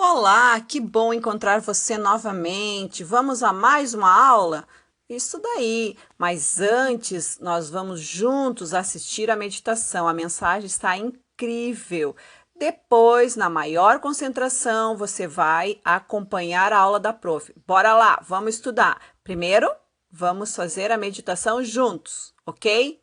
Olá, que bom encontrar você novamente. Vamos a mais uma aula? Isso daí. Mas antes, nós vamos juntos assistir a meditação. A mensagem está incrível. Depois, na maior concentração, você vai acompanhar a aula da prof. Bora lá, vamos estudar. Primeiro, vamos fazer a meditação juntos, ok?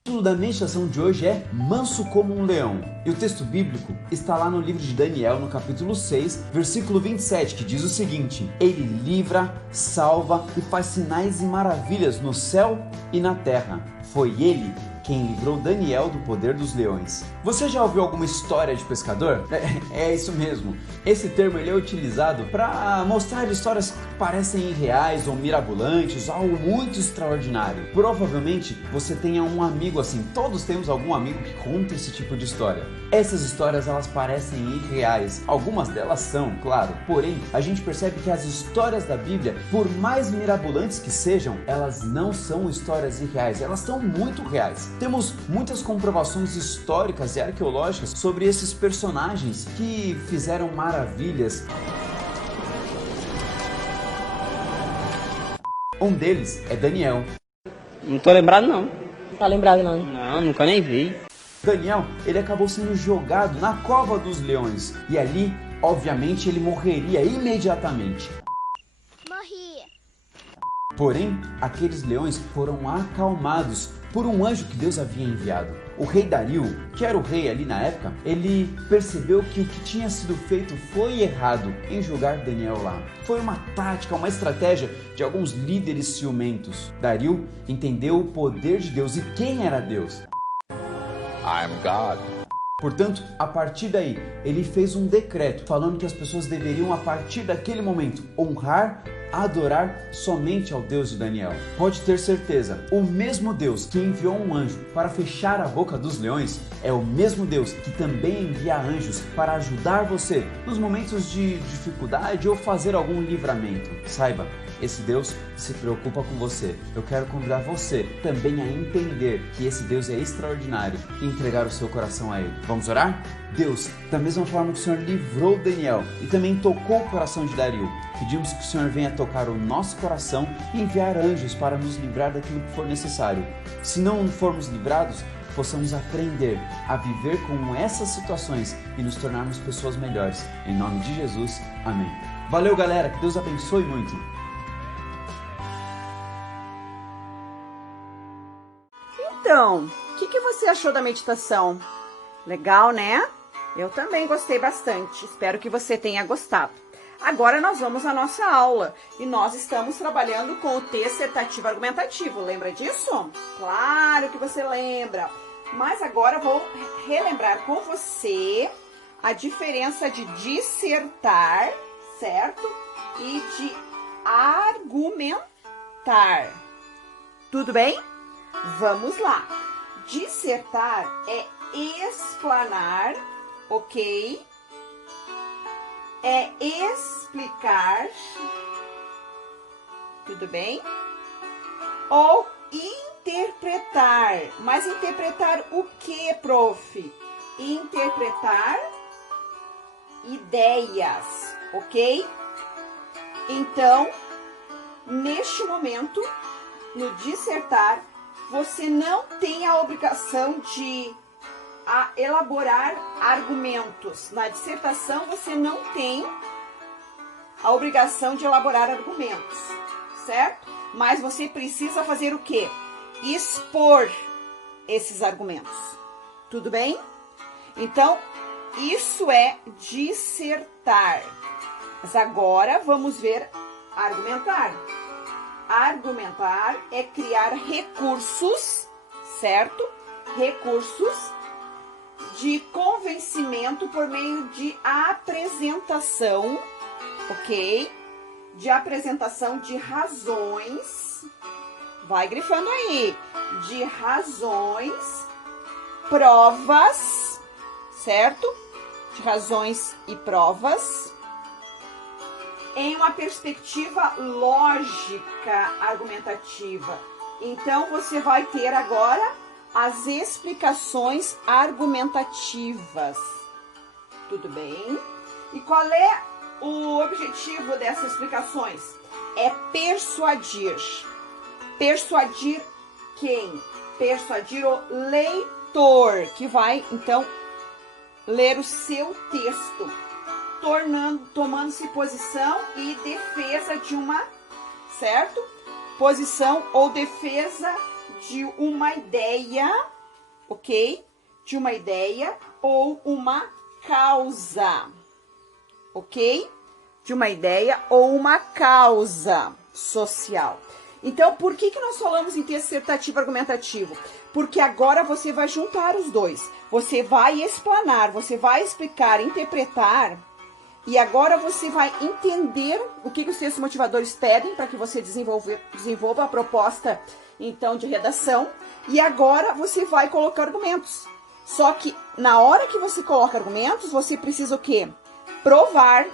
O título da meditação de hoje é Manso como um leão. E o texto bíblico está lá no livro de Daniel, no capítulo 6, versículo 27, que diz o seguinte: Ele livra, salva e faz sinais e maravilhas no céu e na terra. Foi ele quem livrou Daniel do poder dos leões. Você já ouviu alguma história de pescador? É isso mesmo. Esse termo ele é utilizado para mostrar histórias que parecem irreais ou mirabolantes, algo muito extraordinário. Provavelmente você tenha um amigo assim. Todos temos algum amigo que conta esse tipo de história. Essas histórias elas parecem irreais. Algumas delas são, claro. Porém, a gente percebe que as histórias da Bíblia, por mais mirabolantes que sejam, elas não são histórias irreais. Elas são muito reais. Temos muitas comprovações históricas e arqueológicas sobre esses personagens que fizeram maravilhas. Um deles é Daniel. Não tô lembrado não. Tá lembrado não? Não, nunca nem vi. Daniel, ele acabou sendo jogado na cova dos leões e ali, obviamente, ele morreria imediatamente. Morria. Porém, aqueles leões foram acalmados por um anjo que Deus havia enviado. O rei Dario, que era o rei ali na época, ele percebeu que o que tinha sido feito foi errado em jogar Daniel lá. Foi uma tática, uma estratégia de alguns líderes ciumentos. Dario entendeu o poder de Deus e quem era Deus. I am God. Portanto, a partir daí, ele fez um decreto falando que as pessoas deveriam, a partir daquele momento, honrar, adorar somente ao Deus de Daniel. Pode ter certeza, o mesmo Deus que enviou um anjo para fechar a boca dos leões é o mesmo Deus que também envia anjos para ajudar você nos momentos de dificuldade ou fazer algum livramento. Saiba, esse Deus se preocupa com você. Eu quero convidar você também a entender que esse Deus é extraordinário e entregar o seu coração a Ele. Vamos orar? Deus, da mesma forma que o Senhor livrou Daniel e também tocou o coração de Dario, pedimos que o Senhor venha tocar o nosso coração e enviar anjos para nos livrar daquilo que for necessário. Se não formos livrados, possamos aprender a viver com essas situações e nos tornarmos pessoas melhores. Em nome de Jesus, amém. Valeu, galera, que Deus abençoe muito. Então, o que você achou da meditação? Legal, né? Eu também gostei bastante. Espero que você tenha gostado. Agora nós vamos à nossa aula e nós estamos trabalhando com o texto dissertativo argumentativo. Lembra disso? Claro que você lembra. Mas agora eu vou relembrar com você a diferença de dissertar, certo? E de argumentar. Tudo bem? Vamos lá. Dissertar é explanar, ok? É explicar, tudo bem? Ou interpretar. Mas interpretar o que, prof? Interpretar ideias, ok? Então, neste momento, no dissertar, você não tem a obrigação de elaborar argumentos. Na dissertação, você não tem a obrigação de elaborar argumentos, certo? Mas você precisa fazer o quê? Expor esses argumentos. Tudo bem? Então, isso é dissertar. Mas agora vamos ver argumentar. Argumentar é criar recursos, certo? Recursos de convencimento por meio de apresentação, ok? De apresentação de razões, vai grifando aí, de razões, provas, certo? De razões e provas, em uma perspectiva lógica argumentativa. Então, você vai ter agora as explicações argumentativas. Tudo bem? E qual é o objetivo dessas explicações? É persuadir. Persuadir quem? Persuadir o leitor, que vai, então, ler o seu texto, tomando-se posição e defesa de uma, certo? Posição ou defesa de uma ideia, ok? De uma ideia ou uma causa, ok? De uma ideia ou uma causa social. Então, por que nós falamos em texto dissertativo argumentativo? Porque agora você vai juntar os dois. Você vai explanar, você vai explicar, interpretar. E agora você vai entender o que os textos motivadores pedem para que você desenvolva a proposta, então, de redação. E agora você vai colocar argumentos. Só que na hora que você coloca argumentos, você precisa o quê? Provar.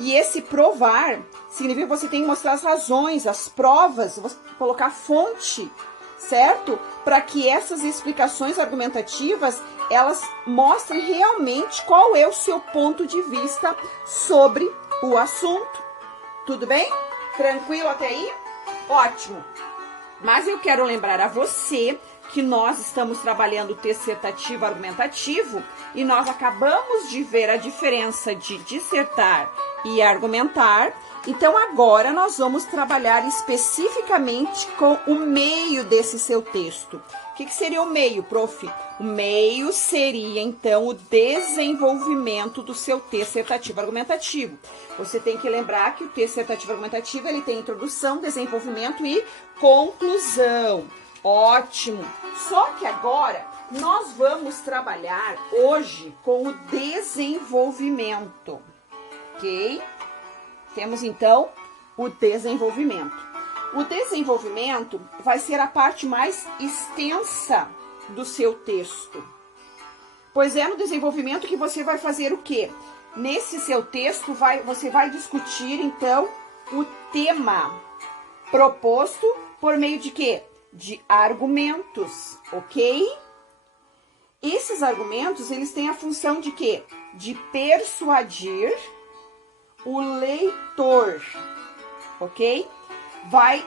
E esse provar significa que você tem que mostrar as razões, as provas, você colocar fonte, certo? Para que essas explicações argumentativas, elas mostrem realmente qual é o seu ponto de vista sobre o assunto. Tudo bem? Tranquilo até aí? Ótimo! Mas eu quero lembrar a você que nós estamos trabalhando o texto dissertativo argumentativo e nós acabamos de ver a diferença de dissertar e argumentar. Então agora nós vamos trabalhar especificamente com o meio desse seu texto. O que seria o meio, prof? O meio seria então o desenvolvimento do seu texto dissertativo argumentativo. Você tem que lembrar que o texto dissertativo argumentativo ele tem introdução, desenvolvimento e conclusão. Ótimo! Só que agora nós vamos trabalhar hoje com o desenvolvimento, ok? Temos então o desenvolvimento. O desenvolvimento vai ser a parte mais extensa do seu texto. Pois é no desenvolvimento que você vai fazer o quê? Nesse seu texto você vai discutir então o tema proposto por meio de quê? De argumentos, ok? Esses argumentos, eles têm a função de quê? De persuadir o leitor, ok? Vai,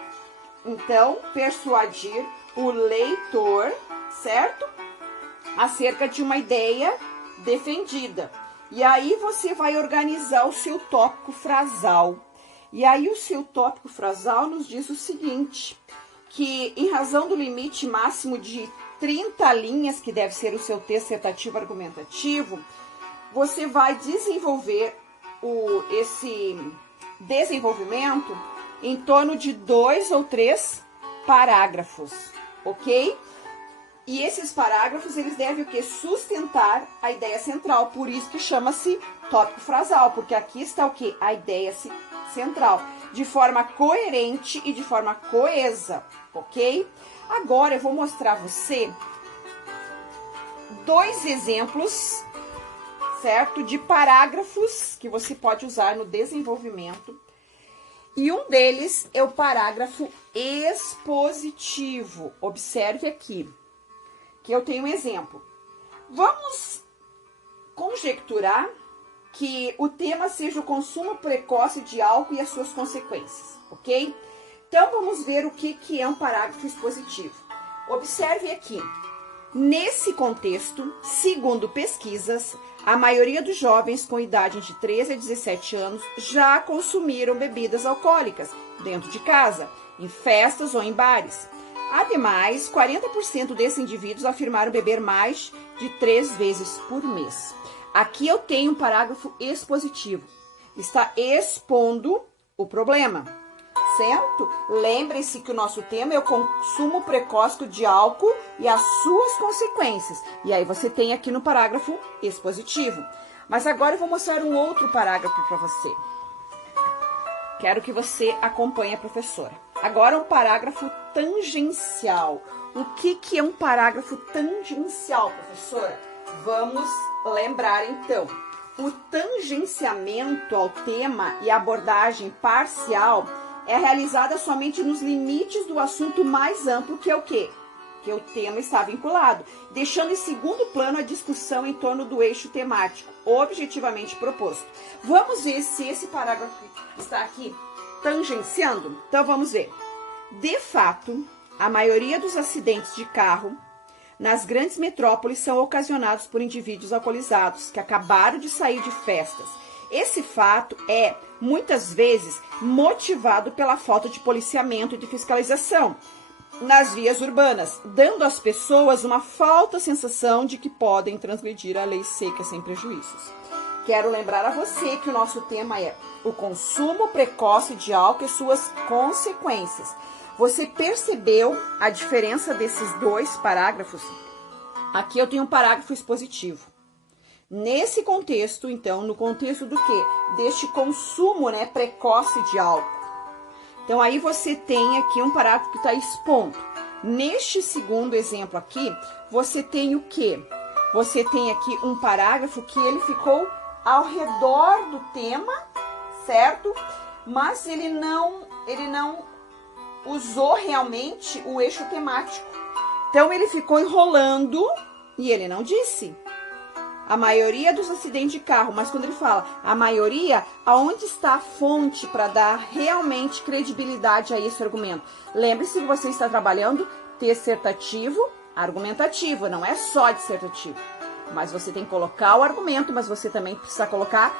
então, persuadir o leitor, certo? Acerca de uma ideia defendida. E aí você vai organizar o seu tópico frasal. E aí o seu tópico frasal nos diz o seguinte, que em razão do limite máximo de 30 linhas, que deve ser o seu texto dissertativo argumentativo, você vai desenvolver esse desenvolvimento em torno de 2 ou 3 parágrafos, ok? E esses parágrafos, eles devem o quê? Sustentar a ideia central, por isso que chama-se tópico frasal, porque aqui está o quê? A ideia central, de forma coerente e de forma coesa, ok? Agora eu vou mostrar a você 2 exemplos, certo? De parágrafos que você pode usar no desenvolvimento. E um deles é o parágrafo expositivo. Observe aqui, que eu tenho um exemplo. Vamos conjecturar que o tema seja o consumo precoce de álcool e as suas consequências, ok? Então, vamos ver o que é um parágrafo expositivo. Observe aqui. Nesse contexto, segundo pesquisas, a maioria dos jovens com idade de 13 a 17 anos já consumiram bebidas alcoólicas dentro de casa, em festas ou em bares. Ademais, 40% desses indivíduos afirmaram beber mais de 3 vezes por mês. Aqui eu tenho um parágrafo expositivo. Está expondo o problema, certo? Lembre-se que o nosso tema é o consumo precoce de álcool e as suas consequências. E aí você tem aqui no parágrafo expositivo. Mas agora eu vou mostrar um outro parágrafo para você. Quero que você acompanhe a professora. Agora um parágrafo tangencial. O que é um parágrafo tangencial, professora? Vamos lembrar então. O tangenciamento ao tema e a abordagem parcial é realizada somente nos limites do assunto mais amplo, que é o quê? porque o tema está vinculado, deixando em segundo plano a discussão em torno do eixo temático, objetivamente proposto. Vamos ver se esse parágrafo está aqui tangenciando? Então vamos ver. De fato, a maioria dos acidentes de carro nas grandes metrópoles são ocasionados por indivíduos alcoolizados que acabaram de sair de festas. Esse fato é, muitas vezes, motivado pela falta de policiamento e de fiscalização nas vias urbanas, dando às pessoas uma falsa sensação de que podem transgredir a lei seca sem prejuízos. Quero lembrar a você que o nosso tema é o consumo precoce de álcool e suas consequências. Você percebeu a diferença desses dois parágrafos? Aqui eu tenho um parágrafo expositivo. Nesse contexto, então, no contexto do quê? Deste consumo, né, precoce de álcool. Então, aí você tem aqui um parágrafo que está expondo. Neste segundo exemplo aqui, você tem o quê? Você tem aqui um parágrafo que ele ficou ao redor do tema, certo? Mas ele não usou realmente o eixo temático. Então, ele ficou enrolando e ele não disse. A maioria dos acidentes de carro, mas quando ele fala a maioria, aonde está a fonte para dar realmente credibilidade a esse argumento? Lembre-se que você está trabalhando dissertativo, argumentativo, não é só dissertativo. Mas você tem que colocar o argumento, mas você também precisa colocar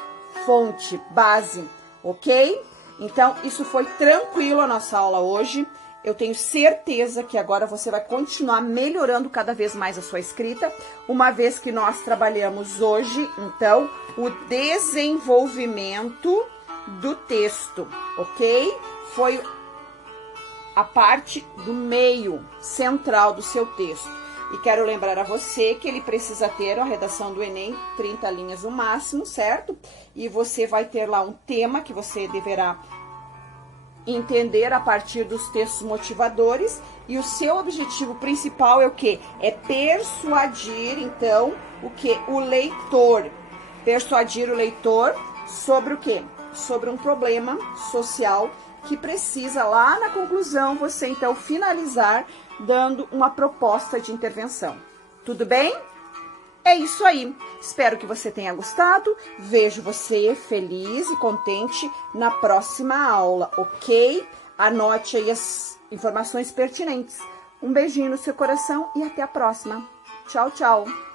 fonte, base, ok? Então, isso foi tranquilo a nossa aula hoje. Eu tenho certeza que agora você vai continuar melhorando cada vez mais a sua escrita, uma vez que nós trabalhamos hoje, então, o desenvolvimento do texto, ok? Foi a parte do meio central do seu texto. E quero lembrar a você que ele precisa ter a redação do Enem, 30 linhas no máximo, certo? E você vai ter lá um tema que você deverá entender a partir dos textos motivadores, e o seu objetivo principal é o quê? É persuadir, então, o quê? O leitor. Persuadir o leitor sobre o quê? Sobre um problema social que precisa, lá na conclusão, você, então, finalizar dando uma proposta de intervenção. Tudo bem? É isso aí. Espero que você tenha gostado. Vejo você feliz e contente na próxima aula, ok? Anote aí as informações pertinentes. Um beijinho no seu coração e até a próxima. Tchau, tchau.